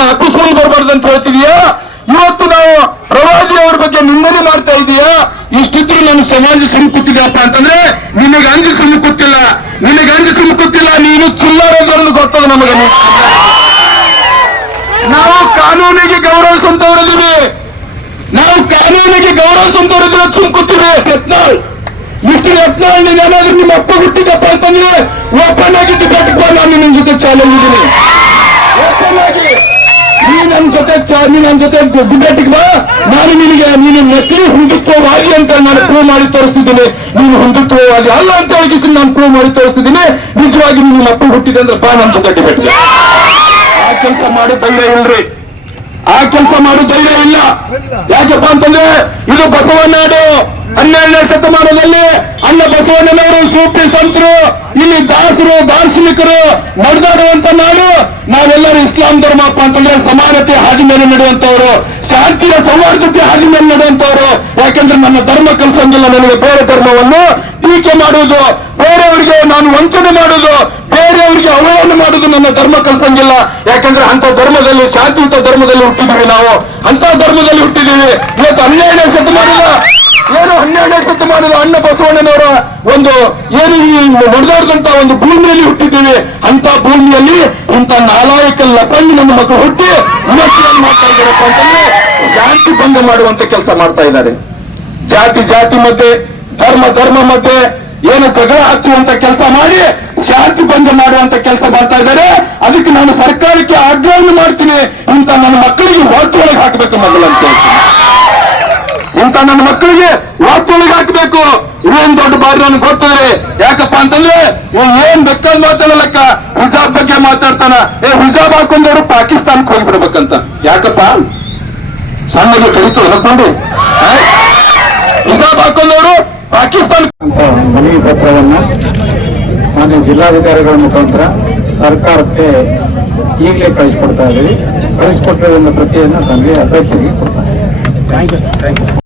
ನಾನು ಅಪಿಸ್ಕೊಂಡು ಬರಬಾರ್ದು ಅಂತ ಹೇಳ್ತಿದೀಯಾ? ಇವತ್ತು ನಾವು ಪ್ರವಾದಿ ಅವ್ರ ಬಗ್ಗೆ ನಿಂದನೆ ಮಾಡ್ತಾ ಇದೀಯಾ? ಇಷ್ಟಿದ್ರು ನನ್ನ ಸಮಾಜ ಸುಮ್ಕುತ್ತಿದೆಯಪ್ಪ ಅಂತಂದ್ರೆ ನಿನಗೆ ಅಂಜು ಸುಮ್ಕುತ್ತಿಲ್ಲ, ನಿನಗೆ ಅಂಜು ಸುಮ್ಕುತ್ತಿಲ್ಲ. ನೀನು ಚಿಲ್ಲರೆಗಳನ್ನು ಗೊತ್ತದ ನಮಗೆ. ನಾವು ಕಾನೂನಿಗೆ ಗೌರವಿಸುವಂತವರಿದ್ದೀವಿ, ನಾವು ಕಾನೂನಿಗೆ ಗೌರವಿಸುವಂತವರಿದ್ರೆ ಸುಮ್ಕುತ್ತೀವಿ. ಮಿಸ್ಟರ್ ಯತ್ನಾಳ್, ನೀನೇನಾದ್ರೂ ನಿಮ್ಮ ಅಪ್ಪ ಹುಟ್ಟಿದಪ್ಪ ಅಂತಂದ್ರೆ ಓಪನ್ ಆಗಿ ಡಿಬೇಟ್ ನಾನು ನಿನ್ನ ಜೊತೆ ಚಾಲೆಂಜ್ ಇದ್ದೀನಿ. ಓಪನ್ ಆಗಿ ನೀ ನನ್ನ ಜೊತೆ ಡಿಬೇಟ್ಗೆ ಬಾ. ನಾನು ನಿನಗೆ ನೀನು ನಕಲಿ ಹಿಂದುತ್ವವಾದಿ ಅಂತ ನಾನು ಪ್ರೂವ್ ಮಾಡಿ ತೋರಿಸ್ತಿದ್ದೀನಿ. ನೀನು ಹಿಂದುತ್ವವಾದಿ ಅಲ್ಲ ಅಂತ ಹೇಳಿ ನಾನು ಪ್ರೂವ್ ಮಾಡಿ ತೋರಿಸ್ತಿದ್ದೀನಿ. ನಿಜವಾಗಿ ನಿಮ್ಮ ಅಪ್ಪ ಹುಟ್ಟಿದೆ ಅಂದ್ರೆ ಬಾ ನನ್ನ ಜೊತೆ ಡಿಬೇಟ್ಗೆ. ಆ ಕೆಲಸ ಮಾಡೋ ಧೈರ್ಯ ಇಲ್ರಿ, ಆ ಕೆಲಸ ಮಾಡೋ ಧೈರ್ಯ ಇಲ್ಲ. ಯಾಕಪ್ಪ ಅಂತಂದ್ರೆ ಇದು ಬಸವನಾಡು. 12ನೇ ಶತಮಾನದಲ್ಲಿ ಅನ್ನ ಬಸವಣ್ಣನವರು ಸೂಫಿ ಸಂತರು, ಇಲ್ಲಿ ದಾಸರು ದಾರ್ಶನಿಕರು ನಡೆದಾಡುವಂತ ನಾಡು. ನಾವೆಲ್ಲರೂ ಇಸ್ಲಾಂ ಧರ್ಮಪ್ಪ ಅಂತಂದ್ರೆ ಸಮಾನತೆ ಹಾದಿ ಮೇಲೆ ನಡೆಯುವಂತವ್ರು, ಶಾಂತಿಯ ಸೌಹಾರ್ದತೆ ಹಾದಿ ಮೇಲೆ ನಡೆಯುವಂತವ್ರು. ಯಾಕೆಂದ್ರೆ ನನ್ನ ಧರ್ಮ ಕಲಿಸಂಗಿಲ್ಲ ನನಗೆ ಬೇರೆ ಧರ್ಮವನ್ನು ಟೀಕೆ ಮಾಡುವುದು, ಬೇರೆಯವರಿಗೆ ನಾನು ವಂಚನೆ ಮಾಡುವುದು, ಬೇರೆಯವರಿಗೆ ಅವಮಾನ ಮಾಡುವುದು ನನ್ನ ಧರ್ಮ ಕಲಿಸಂಗಿಲ್ಲ. ಯಾಕಂದ್ರೆ ಅಂತ ಧರ್ಮದಲ್ಲಿ, ಶಾಂತಿಯುತ ಧರ್ಮದಲ್ಲಿ ಹುಟ್ಟಿದೀವಿ ನಾವು, ಅಂತ ಧರ್ಮದಲ್ಲಿ ಹುಟ್ಟಿದೀವಿ. ಇವತ್ತು 12ನೇ ಶತಮಾನದ ಅಣ್ಣ ಬಸವಣ್ಣನವರ ಒಂದು ಏನು ನಡೆದಾಡಿದಂತ ಒಂದು ಭೂಮಿಯಲ್ಲಿ ಹುಟ್ಟಿದ್ದೀವಿ. ಅಂತ ಭೂಮಿಯಲ್ಲಿ ಇಂಥ ನಾಲಾಯಕ ಲಪಂಗಿ ನನ್ನ ಮಕ್ಕಳು ಹುಟ್ಟಿ ಇವತ್ತೇನ್ ಮಾಡ್ತಾ ಇದ್ದಾರಪ್ಪ ಅಂತಂದ್ರೆ ಶಾಂತಿ ಭಂಗ ಮಾಡುವಂತ ಕೆಲಸ ಮಾಡ್ತಾ ಇದ್ದಾರೆ. ಜಾತಿ ಮಧ್ಯೆ, ಧರ್ಮ ಮಧ್ಯೆ ಏನು ಜಗಳ ಹಚ್ಚುವಂತ ಕೆಲಸ ಮಾಡಿ ಶಾಂತಿ ಭಂಗ ಮಾಡುವಂತ ಕೆಲಸ ಮಾಡ್ತಾ ಇದ್ದಾರೆ. ಅದಕ್ಕೆ ನಾನು ಸರ್ಕಾರಕ್ಕೆ ಆಗ್ರಹ ಮಾಡ್ತೀನಿ, ಇಂಥ ನನ್ನ ಮಕ್ಕಳಿಗೆ ಒಳಗೆ ಹಾಕಬೇಕು ಮೊದಲಂತ. ಇಂಥ ನನ್ನ ಮಕ್ಕಳಿಗೆ ಒಳಗೆ ಹಾಕಬೇಕು. ಇವೇನ್ ದೊಡ್ಡ ಬಾರಿ ನನಗೆ ಗೊತ್ತಿದ್ರೆ. ಯಾಕಪ್ಪ ಅಂತಂದ್ರೆ ಏನ್ ಬೇಕಾದ್ ಮಾತಾಡಲಕ್ಕ ಹಿಜಾಬ್ ಬಗ್ಗೆ ಮಾತಾಡ್ತಾನ. ಹಿಜಾಬ್ ಹಾಕೊಂಡವ್ರು ಪಾಕಿಸ್ತಾನಕ್ಕೆ ಹೋಗ್ಬಿಡ್ಬೇಕಂತ. ಯಾಕಪ್ಪ ಸಣ್ಣಗೆ ಕಲಿತು ಹೇಳ್ಕೊಂಡು ಹಿಜಾಬ್ ಹಾಕೊಂಡವರು ಪಾಕಿಸ್ತಾನ ಮನವಿ ಪತ್ರವನ್ನು ಮಾನ್ಯ ಜಿಲ್ಲಾಧಿಕಾರಿಗಳ ಮುಖಾಂತರ ಸರ್ಕಾರಕ್ಕೆ ಈಗಲೇ ಕಳಿಸ್ಕೊಡ್ತಾ ಇದ್ದೀವಿ. ಕಳಿಸ್ಕೊಟ್ಟಿರೋ ಪ್ರತಿಯನ್ನು ತಮಗೆ ಅಧ್ಯಕ್ಷರಿಗೆ ಕೊಡ್ತಾ ಇದ್ದೀವಿ.